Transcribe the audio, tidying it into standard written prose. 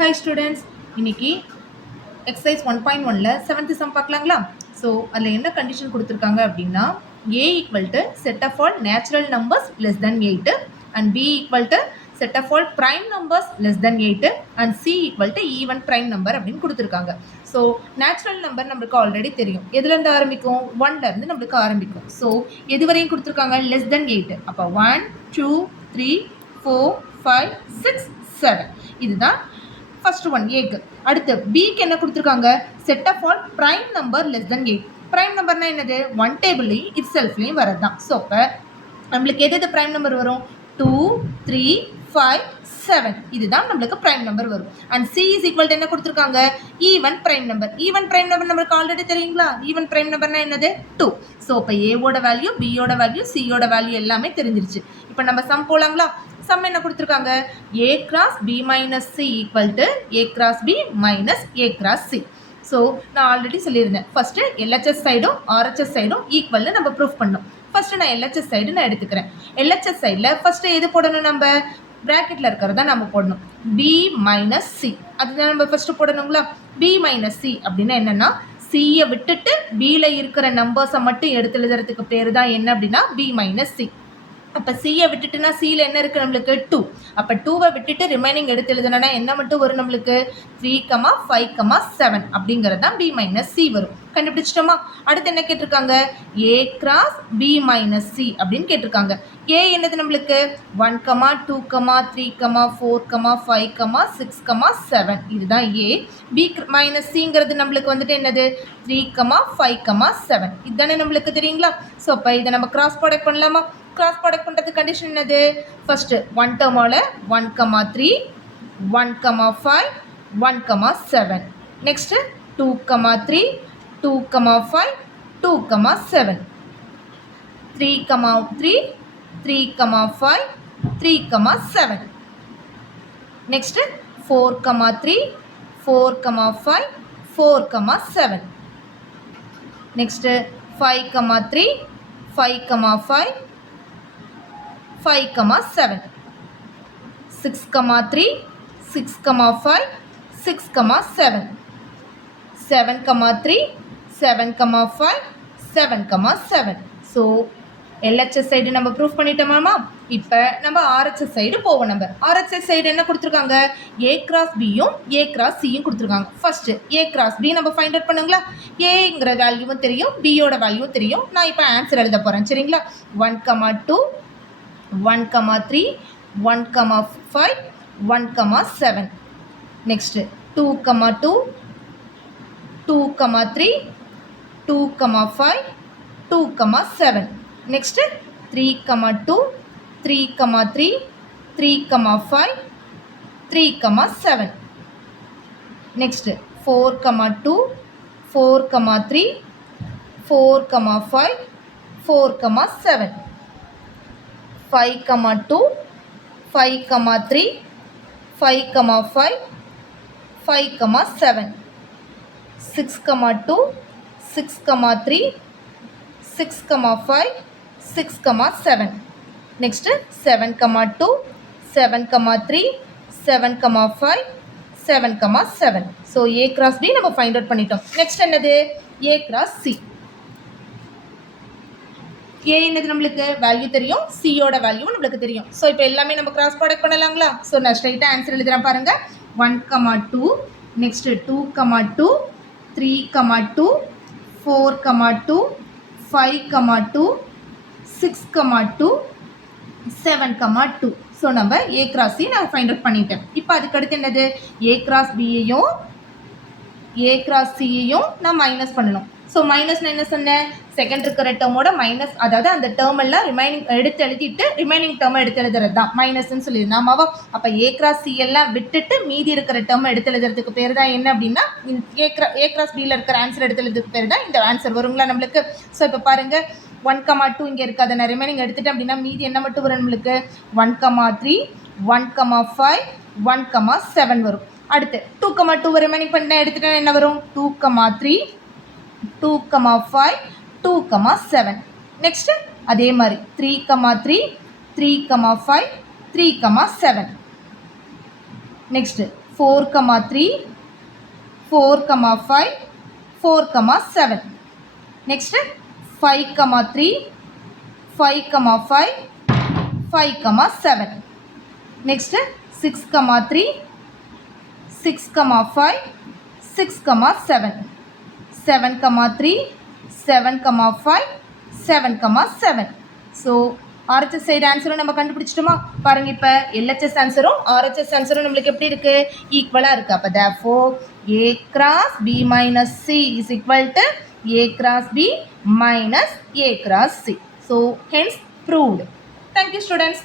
Hi students, இன்னைக்கு exercise 1.1ல 7th sum பார்க்கலாங்களா? So அதில் என்ன கண்டிஷன் கொடுத்துருக்காங்க அப்படின்னா a equal to set of all natural numbers less than 8 and b equal to set of all prime numbers less than 8 and c equal to even prime number அப்படின்னு கொடுத்துருக்காங்க. So natural number நம்மளுக்கு already தெரியும். எதுலேருந்து ஆரம்பிக்கும்? 1லேருந்து நம்மளுக்கு ஆரம்பிக்கும். So எது வரையும் கொடுத்துருக்காங்க? Less than 8. அப்போ 1 2 3 4 5 6 7 இதுதான் ஃபர்ஸ்ட் ஒன் ஏக்கு. அடுத்து பிக்கு என்ன கொடுத்துருக்காங்க? Set of all prime number less than 8. Prime நம்பர்னா என்னது? ஒன் டேபிள்லையும் இட் செல்ஃப்லையும் வரது தான். ஸோ அப்போ நம்மளுக்கு எது ப்ரைம் நம்பர் வரும்? 2 3 5 7 இதுதான் நம்மளுக்கு ப்ரைம் நம்பர் வரும். And C is equal to என்ன கொடுத்துருக்காங்க? Even prime number. Even prime number நம்மளுக்கு ஆல்ரெடி தெரியுங்களா? ஈவன் ப்ரைம் நம்பர்னா என்னது? 2. ஸோ இப்போ ஏவோட வேல்யூ, பியோட வேல்யூ, சியோட வேல்யூ எல்லாமே தெரிஞ்சிருச்சு. இப்போ நம்ம சம் போலாங்களா? சம் என்ன கொடுத்துருக்காங்க? a cross b minus c equal to a cross b minus a cross c. So நான் ஆல்ரெடி சொல்லியிருந்தேன், ஃபர்ஸ்ட் LHS சைடும் RHS சைடும் ஈக்குவல்னு நம்ம ப்ரூஃப் பண்ணோம். ஃபர்ஸ்ட் நான் LHS சைடு நான் எடுத்துக்கிறேன். LHS சைடில் ஃபர்ஸ்ட் எது போடணும்? நம்ம ப்ராக்கெட்டில் இருக்கிறதா நம்ம போடணும். b minus c அதுதான் நம்ம ஃபர்ஸ்ட் போடணுங்களா? b minus c அப்படின்னா என்னன்னா, சியை விட்டுட்டு பியில் இருக்கிற நம்பர்ஸை மட்டும் எடுத்து எழுதுறதுக்கு பேர் தான் என்ன அப்படின்னா b minus c. அப்போ சியை விட்டுட்டுனா சியில் என்ன இருக்குது நம்மளுக்கு? 2. அப்போ 2வை விட்டுட்டு ரிமைனிங் எடுத்து எழுதுனா என்ன மட்டும் வரும் நம்மளுக்கு? 3, 5, 7 அப்படிங்கிறது தான் b மைனஸ் சி வரும். கண்டுபிடிச்சிட்டோமா? அடுத்து என்ன கேட்டிருக்காங்க? a cross b minus C அப்படின்னு கேட்டிருக்காங்க. a என்னது நம்மளுக்கு? 1, 2, 3, 4, 5, 6, 7 இதுதான் a. b மைனஸ் சிங்கிறது நம்மளுக்கு வந்துட்டு என்னது? 3, 5, 7 இதுதானே நம்மளுக்கு தெரியுங்களா? ஸோ அப்போ இதை நம்ம கிராஸ் ப்ராடக்ட் பண்ணலாமா? கிராஸ் ப்ராடக்ட் பண்ணுறது கண்டிஷன் என்னது? ஃபர்ஸ்ட் ஒன் டேர்மோட 1, 3 1, 5 1, 7 next 2, 3 2, 5 2, 7 3, 3 3, 5 3, 7 next 4, 3 4, 5 4, 7 next 5, 3 5, 5 5, 7 6, 3 6, 5 6, 7 7, 3 7, 5 7, 7 so LHS side நம்ம ப்ரூஃப் பண்ணிட்டோமாமா? இப்போ நம்ம RHS சைடு போவோம். நம்ம RHS சைடு என்ன கொடுத்துருக்காங்க? a கிராஸ் பியும் a கிராஸ் சியும் கொடுத்துருக்காங்க. ஃபர்ஸ்ட் a கிராஸ் பி நம்ம ஃபைண்ட் அவுட் பண்ணுங்களா? ஏங்கிற வேல்யூவும் தெரியும், பியோட வேல்யூவும் தெரியும். நான் இப்போ ஆன்சர் எழுத போகிறேன். சரிங்களா? 1, 2 1, 3 1, 5 1, 7 next 2, 2 2, 3 2, 5 2, 7 next 3, 2 3, 3 3, 5 3, 7 next 4, 2 4, 3 4, 5 4, 7 5, 2 5, 3 5, 5 5, 7 6, 2 6, 3 6, 5 6, 7 next 7, 2 7, 3 7, 5 7, 7 so a cross b நம்ம ஃபைண்ட் அவுட் பண்ணிட்டோம். நெக்ஸ்ட் என்னது? a cross c. ஏ என்னது நம்மளுக்கு வேல்யூ தெரியும், சியோட வேல்யூ நம்மளுக்கு தெரியும். ஸோ இப்போ எல்லாமே நம்ம கிராஸ் ப்ராடக்ட் பண்ணலாங்களா? ஸோ நான் ஸ்ட்ரைட்டாக ஆன்சர் எழுதுகிறேன் பாருங்க. 1, 2 நெக்ஸ்ட் 2, 2 3, 2 4, 2 5, 2 6, 2 7, 2 ஸோ நம்ம ஏ கிராஸ் சி நான் ஃபைண்ட் அவுட் பண்ணிட்டேன். இப்போ அதுக்கடுத்து என்னது? ஏ கிராஸ் பியையும் ஏ கிராஸ் சியையும் நான் மைனஸ் பண்ணணும். ஸோ மைனஸ் நான் என்ன சொன்னேன்? செகண்ட் இருக்கிற டேர்மோட மைனஸ், அதாவது அந்த டேர்ம் எல்லாம் ரிமைனிங் எடுத்து எழுதிட்டு ரிமைனிங் டேர்மை எடுத்து எழுதுறது தான் மைனஸ்ன்னு சொல்லியிருந்தேன். ஆமாவா? அப்போ ஏ கிராஸ் சி எல்லாம் விட்டுட்டு மீதி இருக்கிற டேர்மை எடுத்து எழுதுறதுக்கு பேர் தான் என்ன அப்படின்னா, ஏ கிராஸ் பியில் இருக்கிற ஆன்சர் எடுத்து எழுதுறதுக்கு பேர் தான் இந்த ஆன்சர் வருங்களா நம்மளுக்கு? ஸோ இப்போ பாருங்கள் 1, 2 இங்கே இருக்குது, அதை நான் ரிமைனிங் எடுத்துட்டேன் அப்படின்னா மீதி என்ன மட்டும் வரும் நம்மளுக்கு? 1, 3 1, 5 1, 7 வரும். அடுத்து 2, 2 ரிமைனிங் பண்ண எடுத்துட்டேன் என்ன வரும்? 2, 3 2, 5 2, 7 நெக்ஸ்ட் அதே மாதிரி 3, 3 3, 5 3, 7 next 4, 3, 4, 5, 4, 7. Next 5, 3, 5, 5, 5, 7. Next 6, 3, 6, 5, 6, 7. 7, 3, 7, 5, 7, 7. So RHS side ஆன்சரும் நம்ம கண்டுபிடிச்சிட்டோமா? பாருங்க, இப்போ LHS ஆன்சரும் RHS ஆன்சரும் நம்மளுக்கு எப்படி இருக்கு? ஈக்குவலாக இருக்கு. அப்போ therefore A cross B minus C is equal to A cross B minus A cross C. So hence proved. Thank you, students.